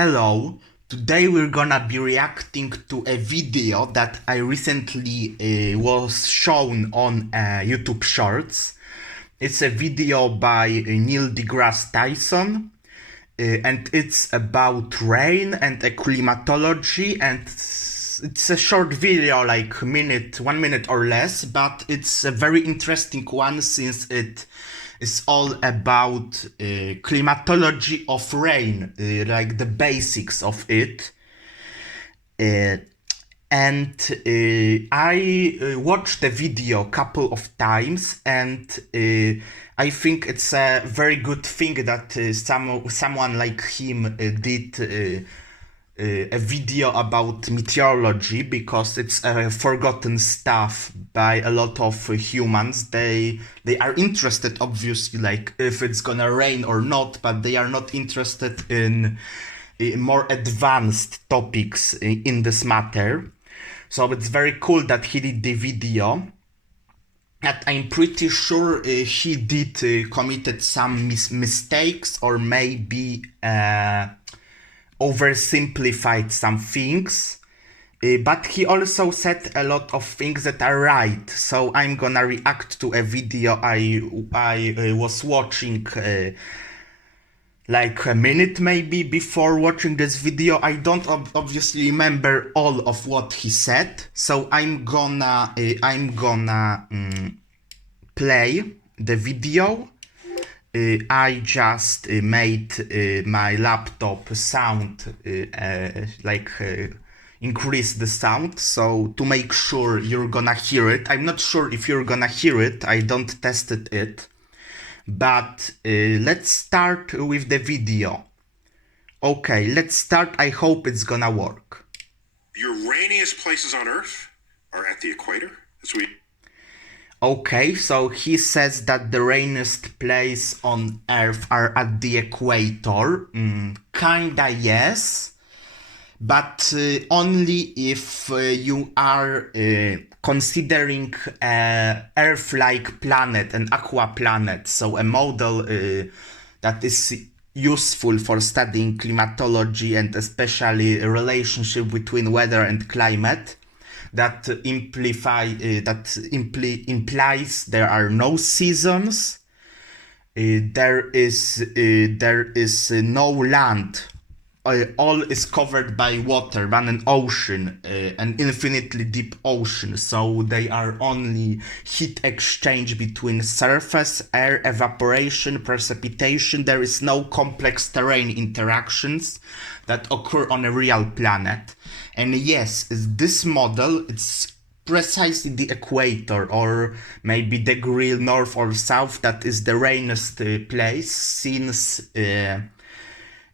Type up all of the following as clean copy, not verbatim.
Hello, today we're gonna be reacting to a video that I recently was shown on YouTube Shorts. It's a video by deGrasse Tyson, and it's about rain and climatology, and it's a short video, like 1 minute or less, but it's a very interesting one since it is all about climatology of rain, like the basics of it. I watched the video a couple of times, and I think it's a very good thing that someone like him did a video about meteorology, because it's forgotten stuff by a lot of humans. They are interested, obviously, like if it's gonna rain or not, but they are not interested in more advanced topics in this matter. So it's very cool that he did the video. And I'm pretty sure he did committed some mistakes, or maybe oversimplified some things, but he also said a lot of things that are right. So I'm gonna react to a video I was watching like a minute maybe before watching this video. I don't obviously remember all of what he said, so I'm gonna play the video. I just made my laptop sound increase the sound, so to make sure you're gonna hear it. I'm not sure if you're gonna hear it, I don't tested it, but let's start with the video. Okay, let's start. I hope it's gonna work. Your rainiest places on Earth are at the equator. That's what Okay, so he says that the rainiest place on Earth are at the equator. Kinda yes, but only if you are considering Earth-like planet, an aqua planet, so a model that is useful for studying climatology and especially a relationship between weather and climate. That implies there are no seasons. There is no land. All is covered by water, but an ocean, an infinitely deep ocean. So they are only heat exchange between surface, air, evaporation, precipitation. There is no complex terrain interactions that occur on a real planet. And yes, this model, it's precisely the equator, or maybe degree north or south, that is the rainiest place, since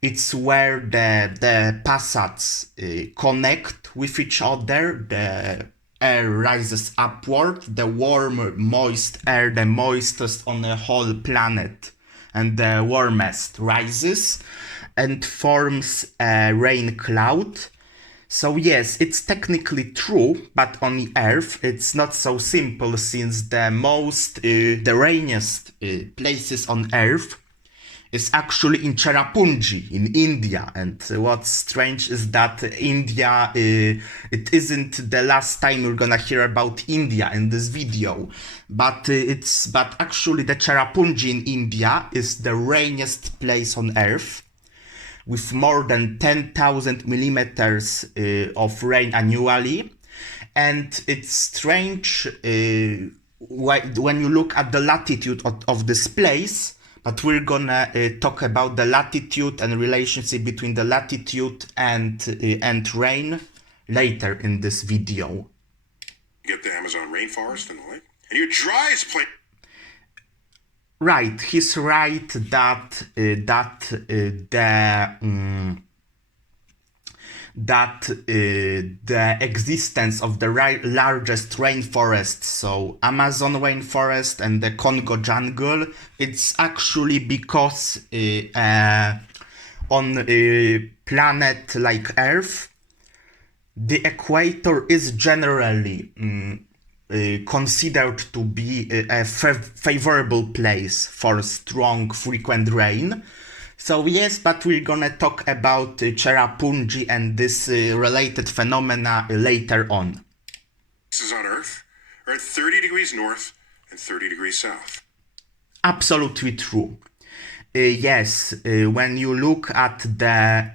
it's where the passats connect with each other. The air rises upward, the warm, moist air, the moistest on the whole planet, and the warmest rises and forms a rain cloud. So yes, it's technically true, but on the Earth it's not so simple, since the rainiest places on Earth is actually in Cherrapunji in India. And what's strange is that India, it isn't the last time we're gonna hear about India in this video, but actually the Cherrapunji in India is the rainiest place on Earth, with more than 10,000 millimeters of rain annually. And it's strange when you look at the latitude of this place, but we're gonna talk about the latitude and relationship between the latitude and rain later in this video. you get the Amazon rainforest and the like. And your driest place. Right, he's right that the existence of the largest rainforest, so Amazon rainforest and the Congo jungle, it's actually because on a planet like Earth, the equator is generally considered to be a favorable place for strong, frequent rain, So yes, but we're gonna talk about Cherrapunji and this related phenomena later on. Places on Earth are at 30 degrees north and 30 degrees south. Absolutely true. Yes, when you look at the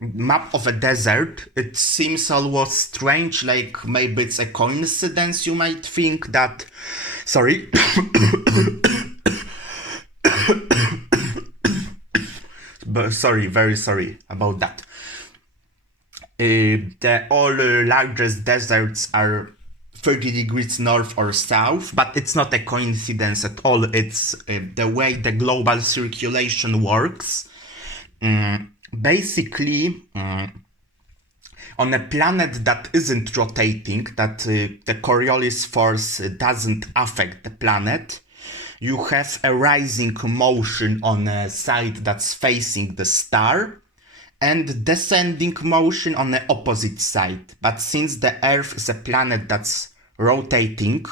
map of a desert, it seems almost strange, like maybe it's a coincidence, you might think that... Sorry. But sorry, very sorry about that. The all largest deserts are 30 degrees north or south, but it's not a coincidence at all. It's the way the global circulation works. Basically, on a planet that isn't rotating, that the Coriolis force doesn't affect the planet, you have a rising motion on a side that's facing the star, and descending motion on the opposite side. But since the Earth is a planet that's rotating,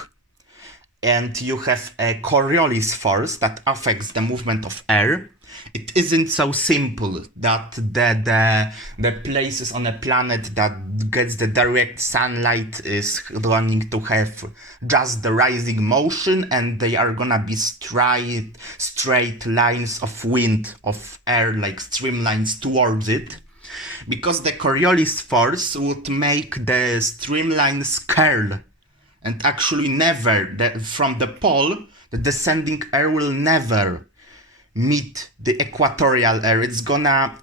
and you have a Coriolis force that affects the movement of air, it isn't so simple that the places on a planet that gets the direct sunlight is going to have just the rising motion, and they are gonna be straight lines of wind, of air, like streamlines towards it. Because the Coriolis force would make the streamlines curl, and actually never, from the pole, the descending air will never meet the equatorial air. It's gonna...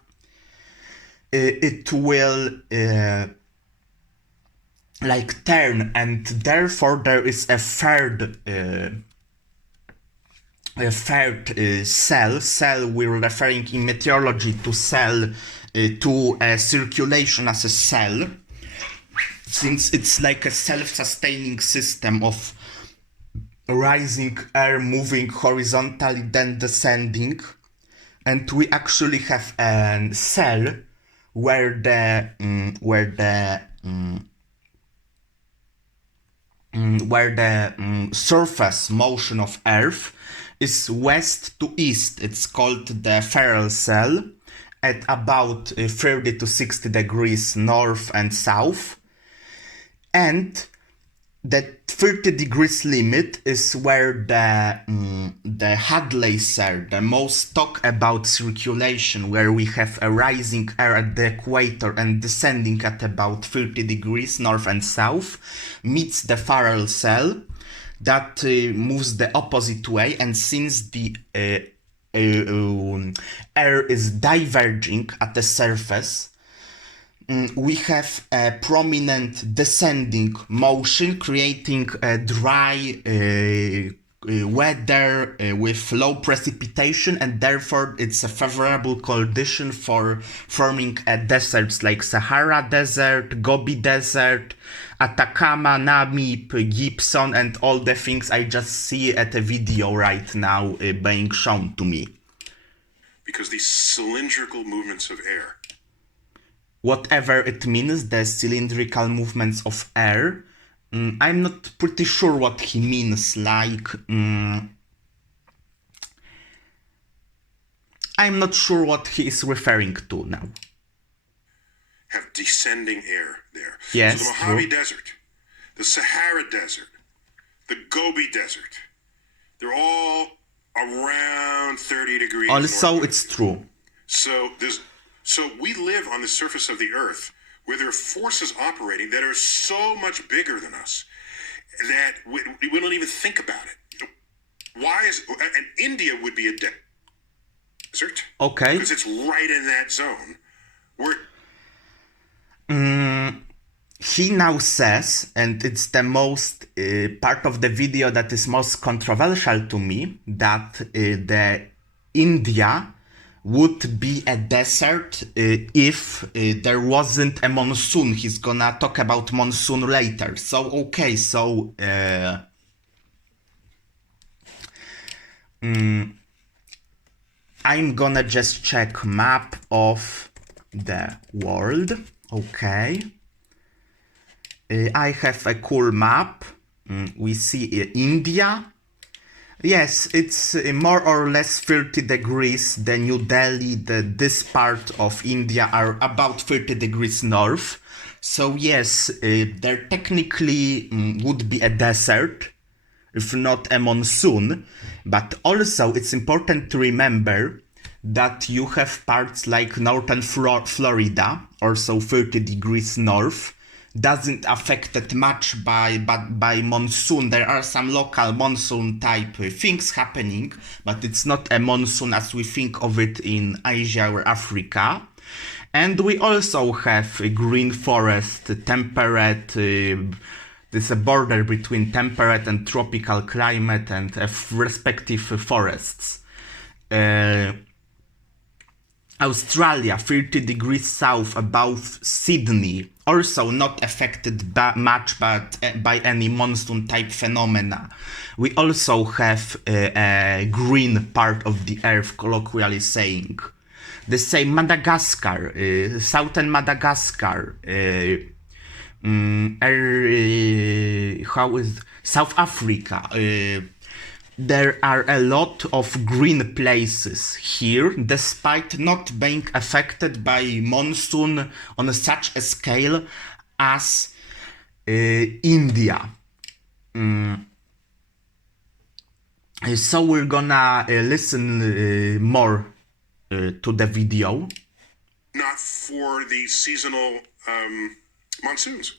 it will... like turn, and therefore there is a third cell we're referring in meteorology to cell, to circulation as a cell, since it's like a self-sustaining system of rising air moving horizontally then descending, and we actually have a cell where the surface motion of Earth is west to east. It's called the Ferrel cell, at about 30 to 60 degrees north and south. And the 30 degrees limit is where the Hadley cell, the most talk about circulation, where we have a rising air at the equator and descending at about 30 degrees north and south, meets the Farrell cell that moves the opposite way. And since the air is diverging at the surface, we have a prominent descending motion, creating a dry weather with low precipitation, and therefore it's a favorable condition for forming deserts like Sahara Desert, Gobi Desert, Atacama, Namib, Gibson, and all the things I just see at a video right now being shown to me. Because these cylindrical movements of air, whatever it means, the cylindrical movements of air. I'm not pretty sure what he means, like... I'm not sure what he is referring to now. have descending air there. Yes, so the Mojave true. Desert, the Sahara Desert, the Gobi Desert, they're all around 30 degrees. Also, north. it's true. So we live on the surface of the Earth where there are forces operating that are so much bigger than us that we don't even think about it. Why is... And India would be a desert. Okay. Because it's right in that zone. Where... He now says, and it's the most part of the video that is most controversial to me, that the India would be a desert if there wasn't a monsoon. He's gonna talk about monsoon later. So, okay, so... I'm gonna just check map of the world. Okay. I have a cool map. We see India. Yes, it's more or less 30 degrees. The New Delhi, this part of India are about 30 degrees north. So yes, there technically would be a desert, if not a monsoon. But also it's important to remember that you have parts like northern Florida, also 30 degrees north, doesn't affected much by monsoon. There are some local monsoon type things happening, but it's not a monsoon as we think of it in Asia or Africa. And we also have a green forest, temperate. There's a border between temperate and tropical climate and respective forests. Australia, 30 degrees south above Sydney, also not affected much by any monsoon type phenomena. We also have a green part of the earth, colloquially saying. The same Madagascar, southern Madagascar, South Africa. There are a lot of green places here, despite not being affected by monsoon on such a scale as India. So we're gonna listen more to the video. Not for the seasonal monsoons.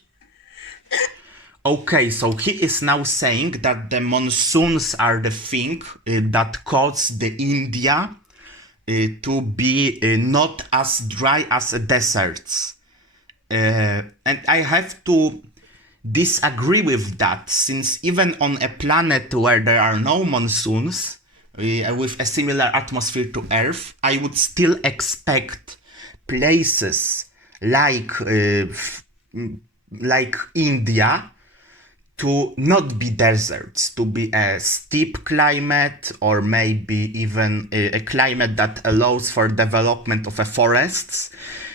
Okay, so he is now saying that the monsoons are the thing that cause the India to be not as dry as deserts. And I have to disagree with that, since even on a planet where there are no monsoons, with a similar atmosphere to Earth, I would still expect places like India to not be deserts, to be a steep climate, or maybe even a climate that allows for development of forests,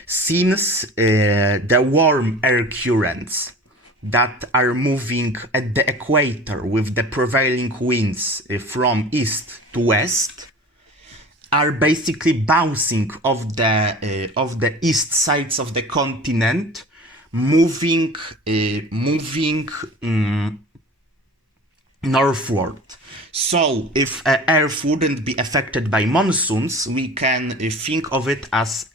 since the warm air currents that are moving at the equator with the prevailing winds from east to west are basically bouncing off the east sides of the continent, moving northward. So if Earth wouldn't be affected by monsoons, we can think of it as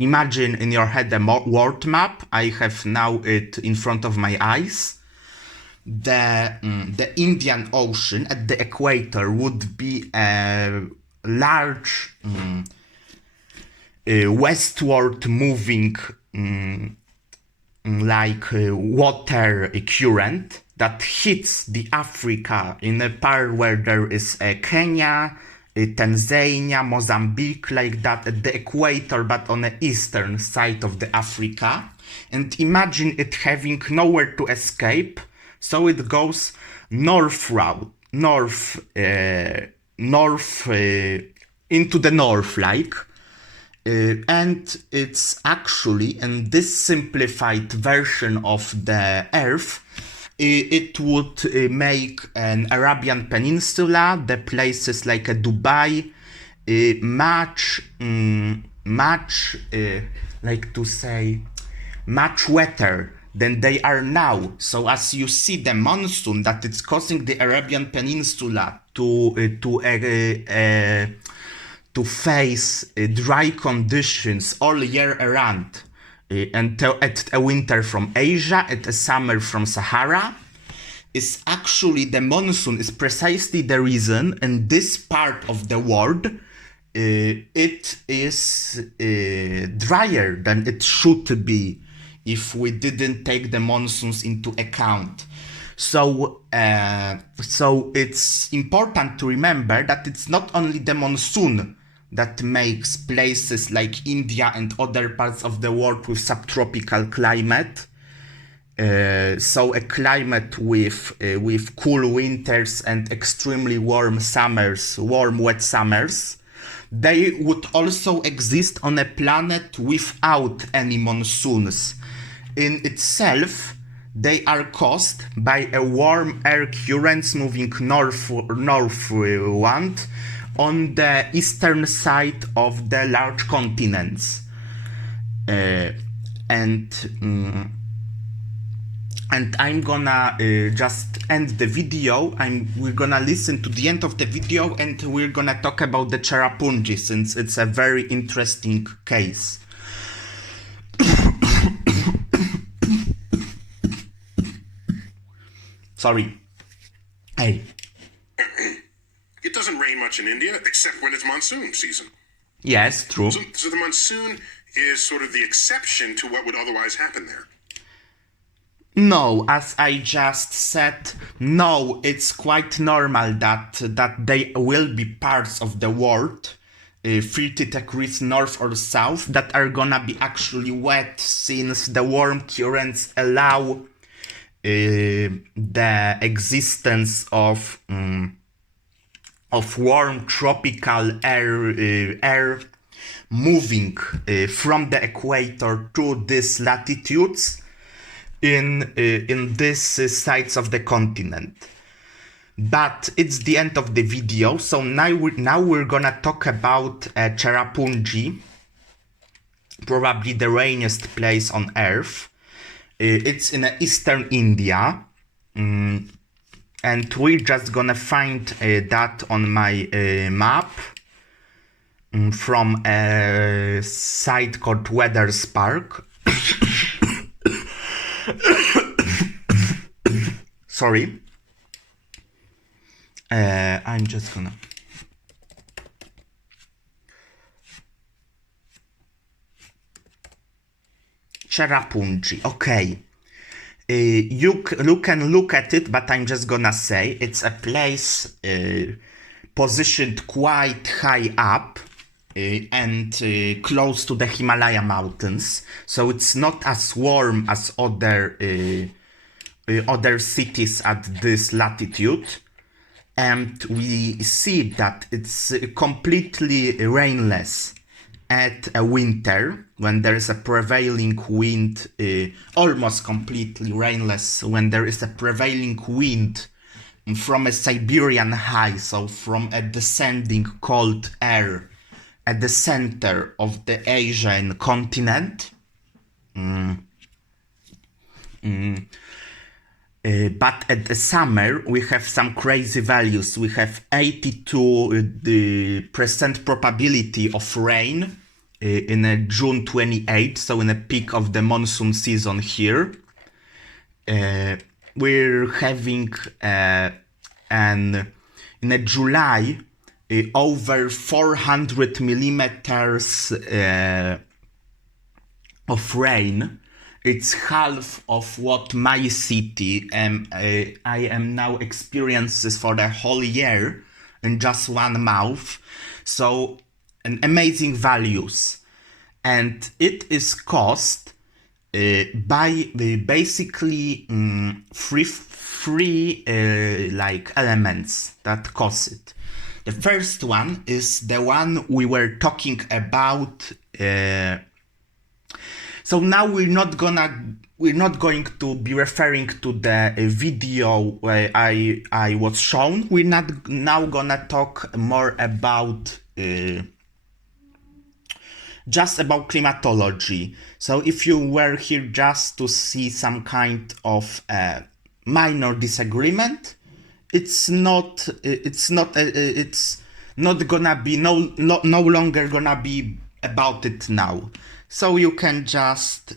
imagine in your head a world map. I have now it in front of my eyes. The Indian Ocean at the equator would be a large westward moving water current that hits the Africa in a part where there is Kenya, Tanzania, Mozambique, like that at the equator, but on the eastern side of the Africa. And imagine it having nowhere to escape, so it goes north into the north, like. And it's actually, in this simplified version of the Earth, it would make an Arabian Peninsula, the places like Dubai, much wetter than they are now. So as you see, the monsoon that it's causing the Arabian Peninsula to face dry conditions all year around, and at a winter from Asia, at a summer from Sahara, is actually the monsoon is precisely the reason in this part of the world it is drier than it should be if we didn't take the monsoons into account. So it's important to remember that it's not only the monsoon that makes places like India and other parts of the world with subtropical climate, so a climate with cool winters and extremely warm summers, warm wet summers. They would also exist on a planet without any monsoons. In itself, they are caused by a warm air currents moving northward on the eastern side of the large continents. And I'm gonna just end the video. We're gonna listen to the end of the video, and we're gonna talk about the Cherrapunji, since it's a very interesting case. Sorry. Hey. It doesn't rain much in India, except when it's monsoon season. Yes, true. So the monsoon is sort of the exception to what would otherwise happen there. No, as I just said, no, it's quite normal that they will be parts of the world, 30 degrees north or south, that are gonna be actually wet, since the warm currents allow the existence of warm tropical air moving from the equator to these latitudes in these sides of the continent. But it's the end of the video, so now we're gonna talk about Cherrapunji, probably the rainiest place on Earth. It's in eastern India, and we're just gonna find that on my map from a site called Weather Spark. Sorry. I'm just gonna... Cherrapunji, okay. You can look at it, but I'm just gonna say it's a place positioned quite high up and close to the Himalaya mountains, so it's not as warm as other cities at this latitude. And we see that it's completely rainless at a winter, when there is a prevailing wind, almost completely rainless when there is a prevailing wind from a Siberian high, so from a descending cold air at the center of the Asian continent. But at the summer we have some crazy values. We have 82% probability of rain in a June 28th, so in a peak of the monsoon season here. We're having in a July over 400 millimeters of rain. It's half of what my city I am now experiences for the whole year in just 1 month. So amazing values, and it is caused by basically three like elements that cause it. The first one is the one we were talking about. So now we're not going to be referring to the video where I was shown. We're not now gonna talk more about just about climatology. So if you were here just to see some kind of minor disagreement, it's not gonna be no longer gonna be about it now. So you can just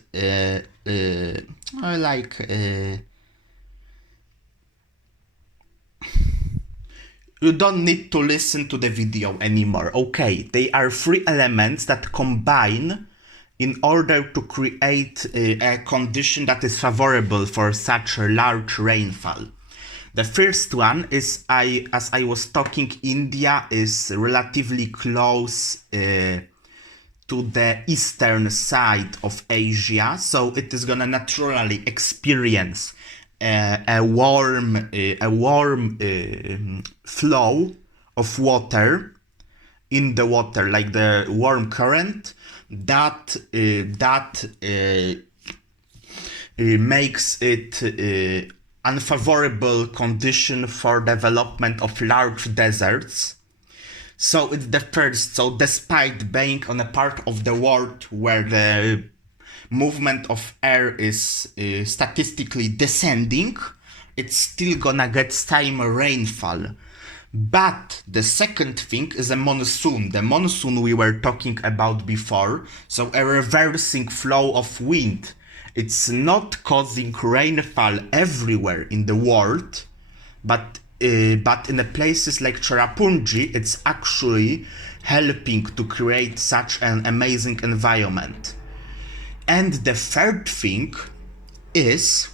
you don't need to listen to the video anymore. Okay, they are 3 elements that combine in order to create a condition that is favorable for such a large rainfall. The first one is, as I was talking, India is relatively close to the eastern side of Asia, so it is gonna naturally experience a warm flow of water in the water, like the warm current that makes it unfavorable condition for development of large deserts. So it's the first. So despite being on a part of the world where the movement of air is statistically descending, it's still gonna get same rainfall. But the second thing is a monsoon. The monsoon we were talking about before. So a reversing flow of wind. It's not causing rainfall everywhere in the world, but in the places like Cherrapunji, it's actually helping to create such an amazing environment. And the third thing is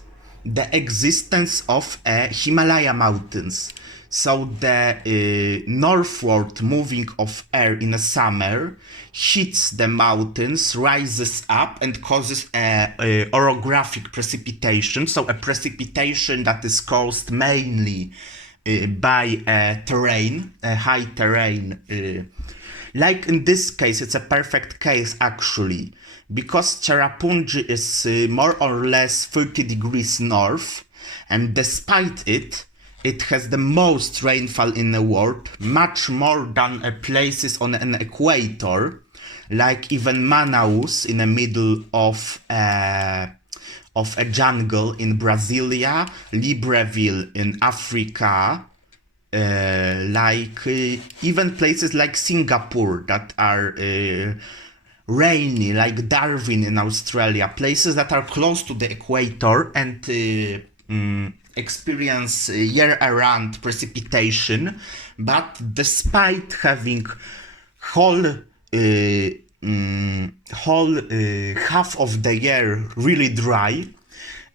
the existence of Himalaya mountains. So the northward moving of air in the summer hits the mountains, rises up and causes a orographic precipitation. So a precipitation that is caused mainly by terrain, high terrain. Like in this case, it's a perfect case actually, because Cherrapunji is more or less 30 degrees north, and despite it, it has the most rainfall in the world, much more than places on an equator, like even Manaus in the middle of a jungle in Brasilia, Libreville in Africa, even places like Singapore that are rainy, like Darwin in Australia, places that are close to the equator and experience year-round precipitation, but despite having whole half of the year really dry,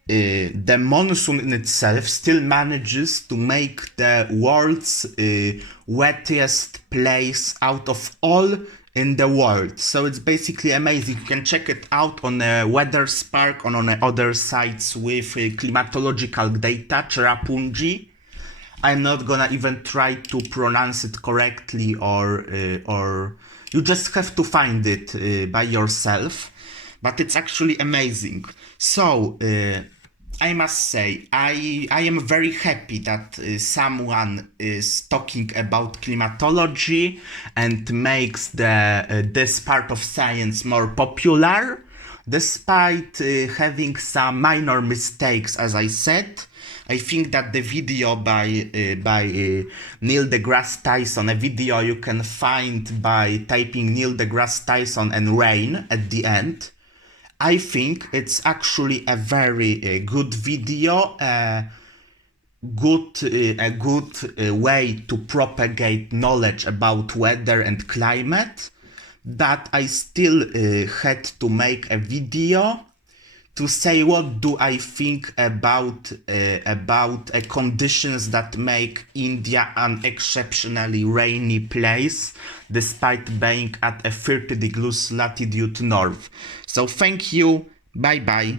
the monsoon in itself still manages to make the world's wettest place out of all in the world. So it's basically amazing. You can check it out on Weather Spark on other sites with climatological data, Cherrapunji. I'm not gonna even try to pronounce it correctly, or you just have to find it by yourself. But it's actually amazing. So I must say, I am very happy that someone is talking about climatology and makes this part of science more popular, despite having some minor mistakes, as I said. I think that the video by Neil deGrasse Tyson, a video you can find by typing Neil deGrasse Tyson and rain at the end, I think it's actually a very good video, a good way to propagate knowledge about weather and climate, that I still had to make a video to say what do I think about conditions that make India an exceptionally rainy place, despite being at a 30 degrees latitude north. So thank you, bye bye.